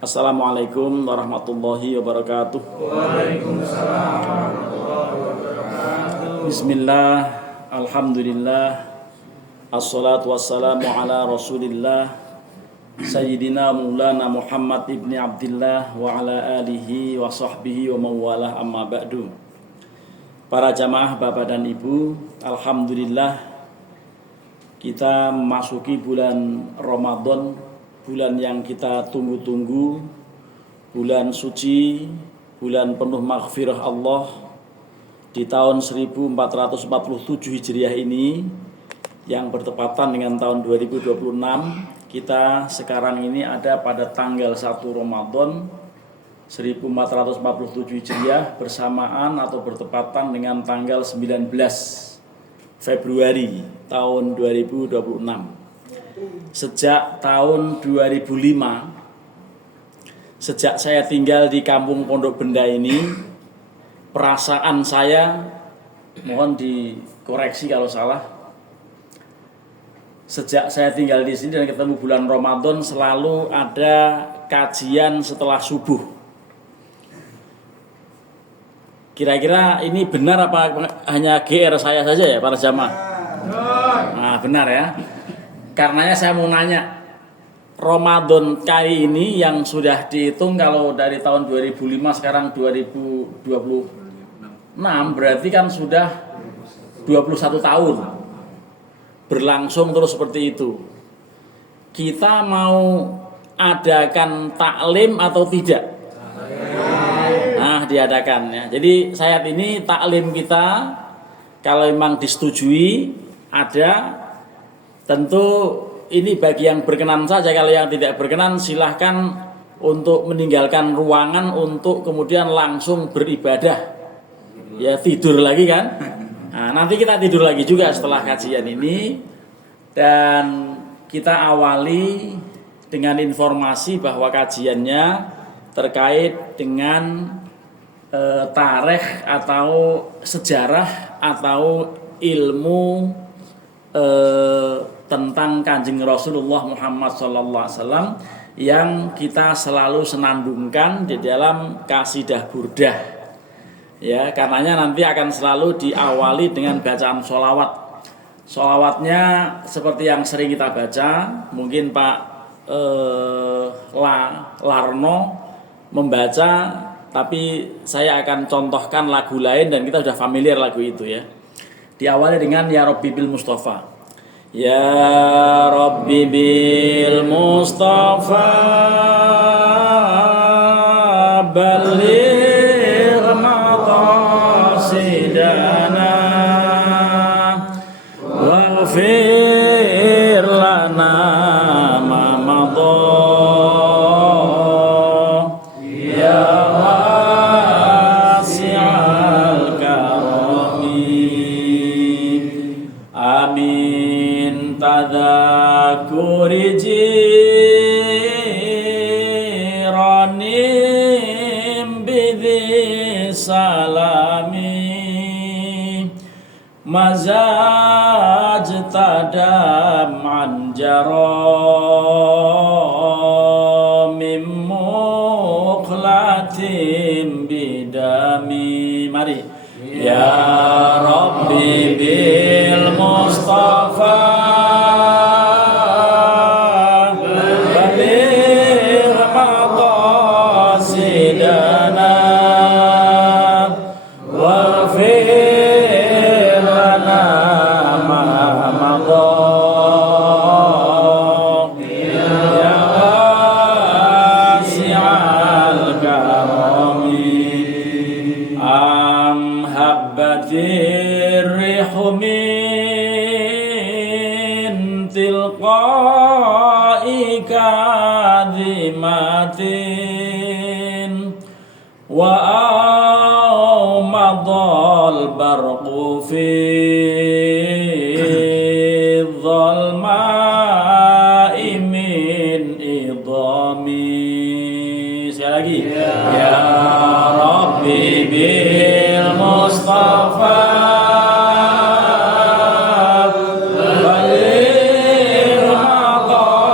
Assalamualaikum warahmatullahi wabarakatuh. Waalaikumsalam warahmatullahi wabarakatuh. Bismillah, alhamdulillah, assalatu wassalamu ala rasulillah Sayyidina Maulana Muhammad ibni Abdillah wa ala alihi wa sahbihi wa mawalah, amma ba'du. Para jamaah bapak dan ibu, alhamdulillah kita memasuki bulan Ramadan, bulan yang kita tunggu-tunggu, bulan suci, bulan penuh maghfirah Allah di tahun 1447 Hijriah ini yang bertepatan dengan tahun 2026. Kita sekarang ini ada pada tanggal 1 Ramadan 1447 Hijriah bersamaan atau bertepatan dengan tanggal 19 Februari tahun 2026. Sejak tahun 2005, sejak saya tinggal di kampung Pondok Benda ini, perasaan saya, mohon dikoreksi kalau salah, sejak saya tinggal di sini dan ketemu bulan Ramadan selalu ada kajian setelah subuh. Kira-kira ini benar apa hanya GR saya saja ya para jamaah? Nah, benar ya. Karenanya saya mau nanya, Ramadan kali ini yang sudah dihitung kalau dari tahun 2005 sekarang 2026 berarti kan sudah 21 tahun berlangsung terus seperti itu. Kita mau adakan taklim atau tidak? Nah, diadakan ya. Jadi saat ini taklim kita kalau memang disetujui ada. Tentu ini bagi yang berkenan saja, kalau yang tidak berkenan silahkan untuk meninggalkan ruangan untuk kemudian langsung beribadah. Ya tidur lagi kan. Nah, nanti kita tidur lagi juga setelah kajian ini. Dan kita awali dengan informasi bahwa kajiannya terkait dengan tarikh atau sejarah atau ilmu tentang Kanjeng Rasulullah Muhammad SAW yang kita selalu senandungkan di dalam kasidah burdah. Ya, karenanya nanti akan selalu diawali dengan bacaan sholawat. Sholawatnya seperti yang sering kita baca, mungkin Pak Larno membaca, tapi saya akan contohkan lagu lain dan kita sudah familiar lagu itu ya. Diawali dengan Ya Rabbi bil Mustafa. Ya Rabbi bil Mustafa balligh maqasidana waghfir lana ma madha ya wasi'al karami. Amin tadakuri jiranim bidhi salami mazaj tadam anjaramim muqlatim bidami. Mari Ya Rabbi bil Mustafa balligh maqasidana waghfir lana ma madha ya wasi'al karami. Habbatir rihu min tilqa'i kadhimatin wa awmadal barqu fi dhalma'i min idhami. Sekali lagi Ya Rabbi bil Mustafa balligh maqasidana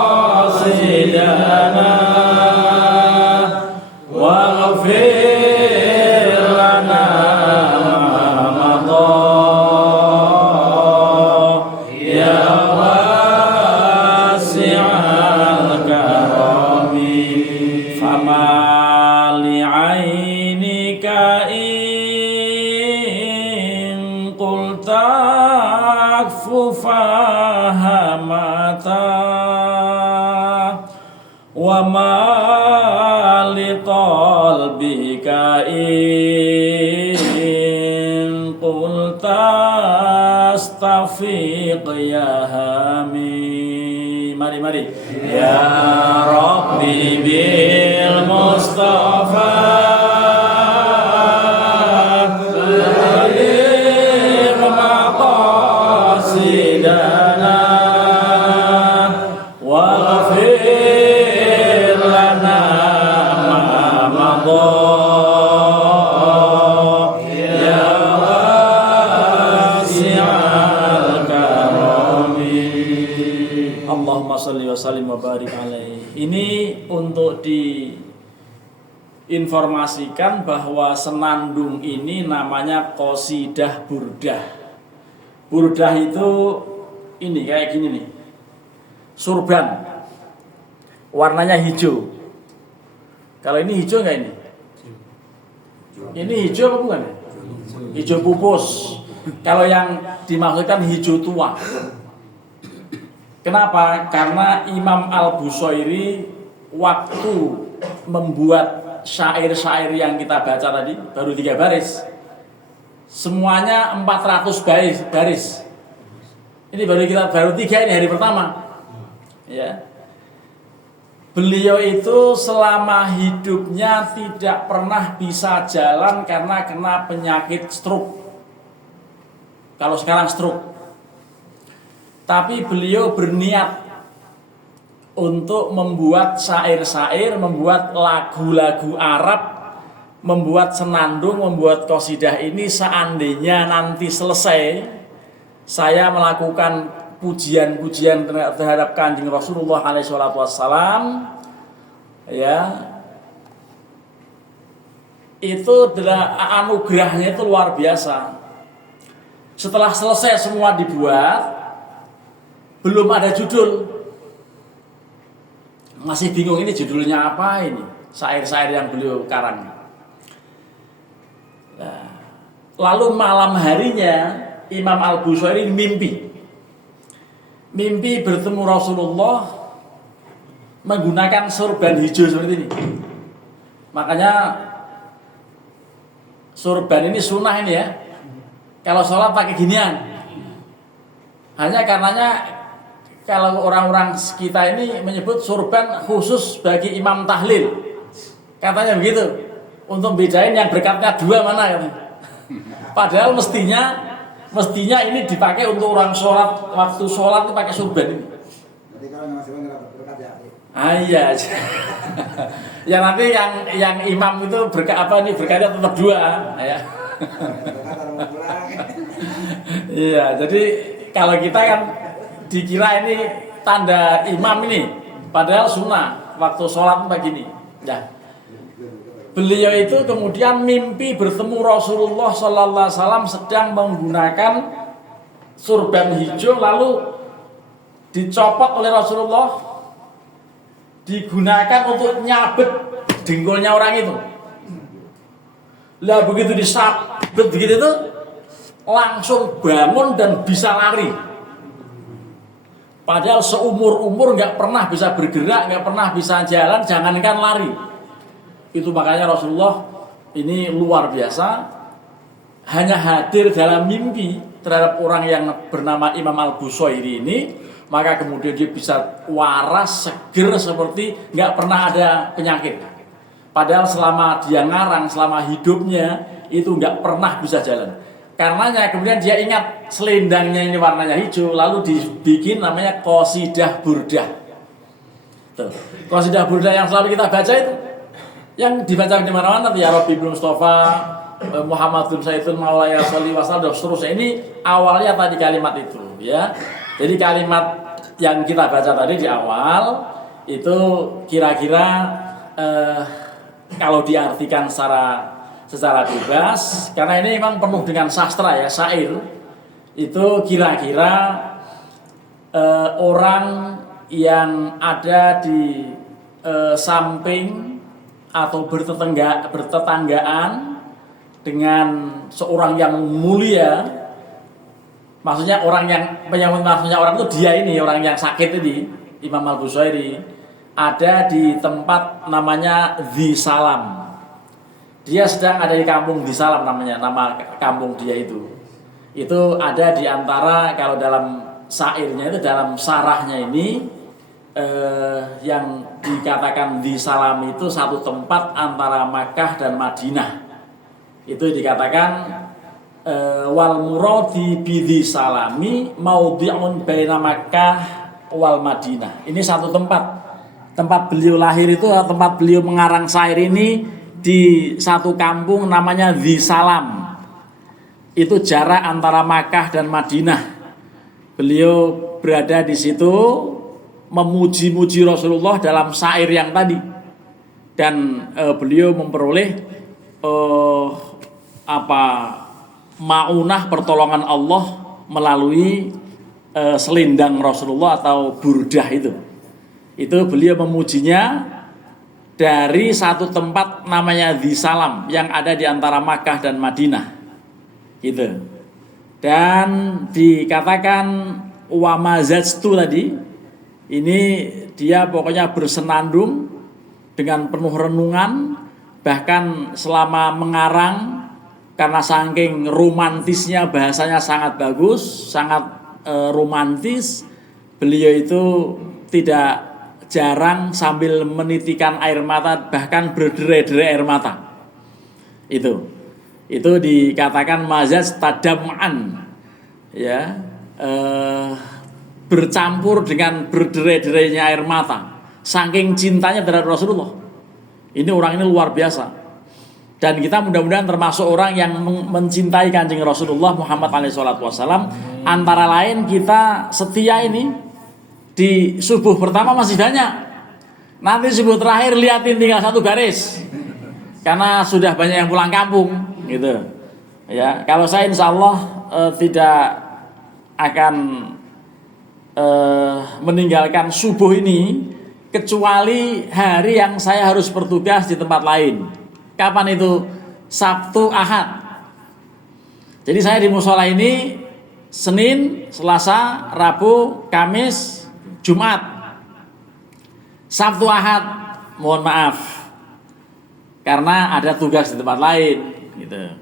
ma li'ainika in qulta akfu fahamata wa ma li qalbika in qulta astafiq ya hami. Mari ya Rabbi bil Mustafa baligh maqasidana waghfir lana ma madha ya wasi'al karami. Allahumma sholli wa sallim wa barik alaihi. Ini untuk diinformasikan bahwa senandung ini namanya qasidah burdah. Burdah itu ini kayak gini nih. Surban. Warnanya hijau. Kalau ini hijau enggak ini? Ini hijau apa bukan? Hijau pupus. Kalau yang dimaksudkan hijau tua. Kenapa? Karena Imam Al-Bushairi waktu membuat syair-syair yang kita baca tadi baru 3 baris. Semuanya 400 baris. Ini baru 3 ini hari pertama. Ya. Beliau itu selama hidupnya tidak pernah bisa jalan karena kena penyakit stroke. Kalau sekarang stroke. Tapi beliau berniat untuk membuat syair-syair, membuat lagu-lagu Arab, membuat senandung, membuat qasidah ini seandainya nanti selesai, saya melakukan pujian-pujian terhadap Kanjeng Rasulullah SAW, ya, itu adalah anugerahnya itu luar biasa. Setelah selesai semua dibuat, belum ada judul. Masih bingung ini judulnya apa ini. Syair-syair yang beliau karang. Nah, lalu malam harinya Imam Al-Bushairi mimpi bertemu Rasulullah menggunakan sorban hijau seperti ini. Makanya sorban ini sunnah ini ya. Kalau sholat pakai ginian. Hanya karenanya kalau orang-orang kita ini menyebut sorban khusus bagi imam tahlil, katanya begitu, untuk bedain yang berkatnya 2 mana katanya. Padahal mestinya ini dipakai untuk orang sholat, waktu sholat itu pakai sorban ini. Jadi kalau nggak masuk nggak berkat ya. Iya. Ya nanti yang imam itu berkatnya tetap 2 ya. Iya, jadi kalau kita kan dikira ini tanda imam ini, padahal sunnah waktu sholat begini. Ya. Beliau itu kemudian mimpi bertemu Rasulullah Sallallahu Alaihi Wasallam sedang menggunakan sorban hijau, lalu dicopot oleh Rasulullah, digunakan untuk nyabet dengkulnya orang itu. Lah begitu disabet begitu itu langsung bangun dan bisa lari. Padahal seumur-umur nggak pernah bisa bergerak, nggak pernah bisa jalan, jangankan lari. Itu makanya Rasulullah ini luar biasa, hanya hadir dalam mimpi terhadap orang yang bernama Imam Al-Bushairi ini, maka kemudian dia bisa waras, seger seperti nggak pernah ada penyakit. Padahal selama dia ngarang, selama hidupnya itu nggak pernah bisa jalan. Karenanya kemudian dia ingat selendangnya ini warnanya hijau, lalu dibikin namanya qasidah burdah. Tuh. Qasidah burdah yang selalu kita baca itu, yang dibaca di mana-mana, ya Rabbi bil Mustafa, Muhammadun Sayyidun Maulaya Sholli Wasallam dan seterusnya. Ini awalnya tadi kalimat itu, ya. Jadi kalimat yang kita baca tadi di awal itu kira-kira kalau diartikan secara bebas, karena ini memang penuh dengan sastra ya, syair, itu kira-kira orang yang ada di samping atau bertetanggaan dengan seorang yang mulia, maksudnya orang itu dia ini, orang yang sakit ini, Imam Al-Bushairi, ada di tempat namanya Dhi Salam. Dia sedang ada di kampung Dhi Salam namanya, nama kampung dia itu. Itu ada di antara, kalau dalam syairnya itu, dalam sarahnya ini, yang dikatakan Dhi Salam itu satu tempat antara Makkah dan Madinah. Itu dikatakan wal muradi bi Dhi Salami maudhi'un baina Makkah wal Madinah. Ini satu tempat beliau lahir itu, tempat beliau mengarang syair ini di satu kampung namanya Dhi Salam. Itu jarak antara Makkah dan Madinah. Beliau berada di situ memuji-muji Rasulullah dalam syair yang tadi, dan beliau memperoleh maunah pertolongan Allah melalui selendang Rasulullah atau burdah itu. Itu beliau memujinya dari satu tempat namanya Dhi Salam yang ada di antara Makkah dan Madinah. Gitu. Dan dikatakan wa mazajtu tadi, ini dia pokoknya bersenandung dengan penuh renungan, bahkan selama mengarang, karena saking romantisnya, bahasanya sangat bagus, sangat romantis, beliau itu tidak jarang sambil menitikan air mata, bahkan berderai-derai air mata. Itu dikatakan mazaj tadam'an, ya, bercampur dengan berderai-derainya air mata, saking cintanya terhadap Rasulullah. Ini orang ini luar biasa. Dan kita mudah-mudahan termasuk orang yang mencintai Kanjeng Rasulullah Muhammad SAW. Antara lain kita setia ini di subuh pertama masih banyak. Nanti subuh terakhir liatin tinggal satu baris, karena sudah banyak yang pulang kampung, gitu. Ya, kalau saya insya Allah tidak akan meninggalkan subuh ini kecuali hari yang saya harus bertugas di tempat lain. Kapan itu? Sabtu, Ahad. Jadi saya di musola ini Senin, Selasa, Rabu, Kamis, Jumat. Sabtu, Ahad mohon maaf karena ada tugas di tempat lain, gitu.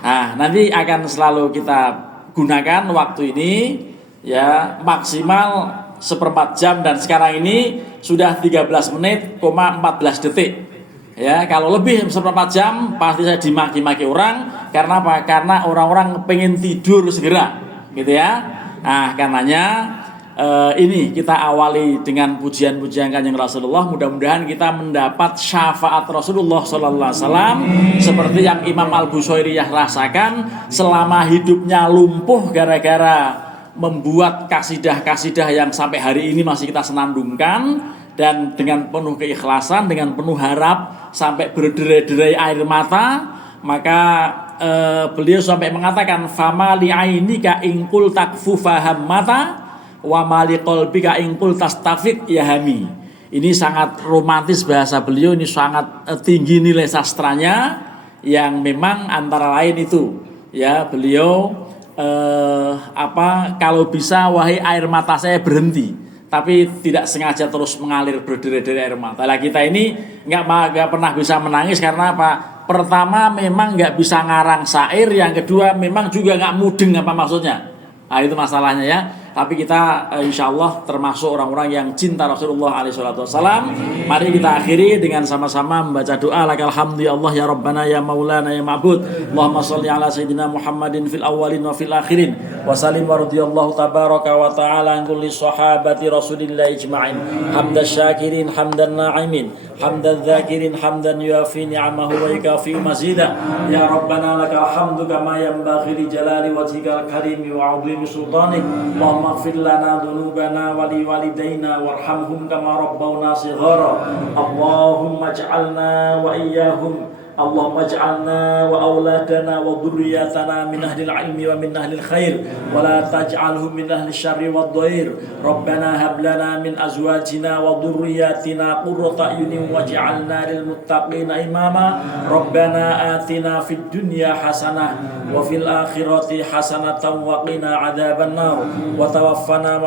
Nah, nanti akan selalu kita gunakan waktu ini, ya, maksimal 1/4 jam, dan sekarang ini sudah 13 menit, 14 detik. Ya, kalau lebih 1/4 jam pasti saya dimaki-maki orang. Karena apa? Karena orang-orang pengen tidur segera, gitu ya. Nah, karenanya ini kita awali dengan pujian-pujian Kanjeng Rasulullah. Mudah-mudahan kita mendapat syafaat Rasulullah Sallallahu Alaihi Wasallam seperti yang Imam Al-Bushairi rasakan selama hidupnya lumpuh gara-gara membuat kasidah-kasidah yang sampai hari ini masih kita senandungkan, dan dengan penuh keikhlasan, dengan penuh harap, sampai berderai-derai air mata. Maka beliau sampai mengatakan, fama li'ainika ingkul takfu faham mata wa mali qalbika ingkul tastafik yahami. Ini sangat romantis bahasa beliau, ini sangat tinggi nilai sastranya, yang memang antara lain itu, ya, beliau kalau bisa wahai air mata saya berhenti, tapi tidak sengaja terus mengalir berderai-derai air mata. Lah kita ini nggak pernah bisa menangis karena apa? Pertama memang nggak bisa ngarang syair, yang kedua memang juga nggak mudeng apa maksudnya. Nah, itu masalahnya, ya. Tapi kita insya Allah termasuk orang-orang yang cinta Rasulullah SAW. Mari kita akhiri dengan sama-sama membaca doa. Lakal hamdu ya Allah ya Rabbana ya Maulana ya Ma'bud. Allahumma salli ala Sayyidina Muhammadin fil awwalin wa fil akhirin. Wa salim wa radiyallahu tabaraka wa ta'ala an kulli sahabati Rasulillah ijma'in. Hamdan syakirin, hamdan na'imin, hamdan dhakirin, hamdan yuafi ni'amahu wa yukafi mazida. Ya Rabbana lakal hamdu kama yanbaghi li jalali wajhikal karimi wa 'azimi sultanik. Allahumma اغفر لنا ذنوبنا ولوالدينا وارحمهم كما ربونا صغارا اللهم اجعلنا وإياهم اللهم اجعلنا وأولادنا وذرياتنا من أهل العلم ومن أهل الخير ولا تجعلهم من أهل الشر والضير ربنا هب لنا من أزواجنا وذرياتنا قرة أعين واجعلنا للمتقين إماما ربنا آتنا في الدنيا حسنة وفي الآخرة حسنة وقنا عذاب النار وتوفنا